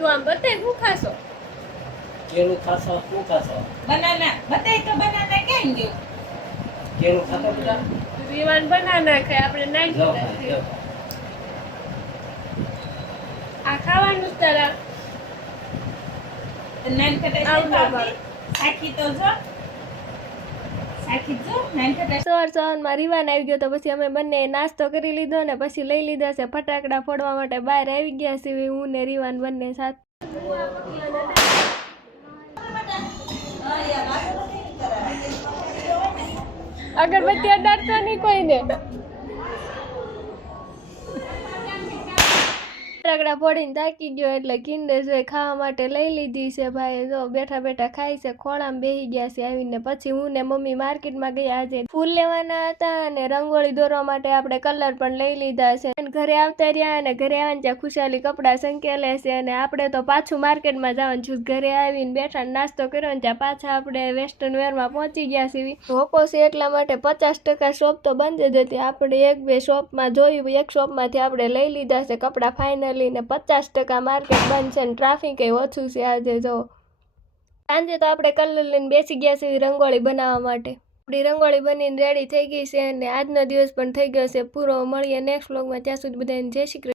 તું આમ બતાય શું ખાશો? કેળું ખાશો શું ખાશો? બનાના બતાય તો બનાના કેમ ગયું? કેળું ખાતો બેટા? રીવાન બનાના ખાય આપણે નાઈ જાઓ ખાતા ખાય, છીએ. જાઓ. આ ખાવાનું જ તારા નાન ખટાઈ આવું તો ન આપી. સાખી તો જો સાખી જો નાન ખટાઈ સવારમાં રીવાન આવી ગયો તો પછી અમે બંને નાસ્તો કરી લીધો ને પછી લઈ લીધા છે ફટાકડા ફોડવા માટે બહાર આવી ગયા છીએ હું ને રીવાન બંને સાથે. અગરબત્તી અડાડતો નહીં કોઈને. ફટાકડા ફોડીને થાકી ગયો એટલે કિંડર જોઈ ખાવા માટે લઈ લીધી છે ભાઈ. જો બેઠા બેઠા ખાઈ છે, ખોળામાં બેસી ગયા છે આવીને. પછી હું ને મમ્મી માર્કેટમાં ગયા. આજે ફૂલ લેવાના હતા અને રંગોળી દોરવા માટે આપણે કલર પણ લઈ લીધા છે. અને ઘરે આવતા રહ્યા અને ઘરે આવીને ત્યાં ખુશાલી કપડાં સંકેલે છે અને આપણે તો પાછું માર્કેટમાં જવાનું છું. ઘરે આવીને બેઠા નાસ્તો કર્યો ને ત્યાં પાછા આપણે વેસ્ટર્ન વેરમાં પહોંચી ગયા છીએ. ધોકો છે એટલા માટે 50% શોપ તો બંધ જ હતી. આપણે એક બે શોપમાં જોયું, એક શોપમાંથી આપણે લઈ લીધા છે કપડાં ફાઇનલી ને 50% માર્કેટ બંધ છે ને ટ્રાફિક ઓછું છે આજે. જો સાંજે તો આપણે કલર લઈને બેસી ગયા છીએ રંગોળી બનાવવા માટે. આપણી રંગોળી બનીને રેડી થઈ ગઈ છે અને આજનો દિવસ પણ થઈ ગયો છે પૂરો. મળીએ નેક્સ્ટ વ્લોગમાં. ત્યાં સુધી બધાને જય શ્રી કૃષ્ણ.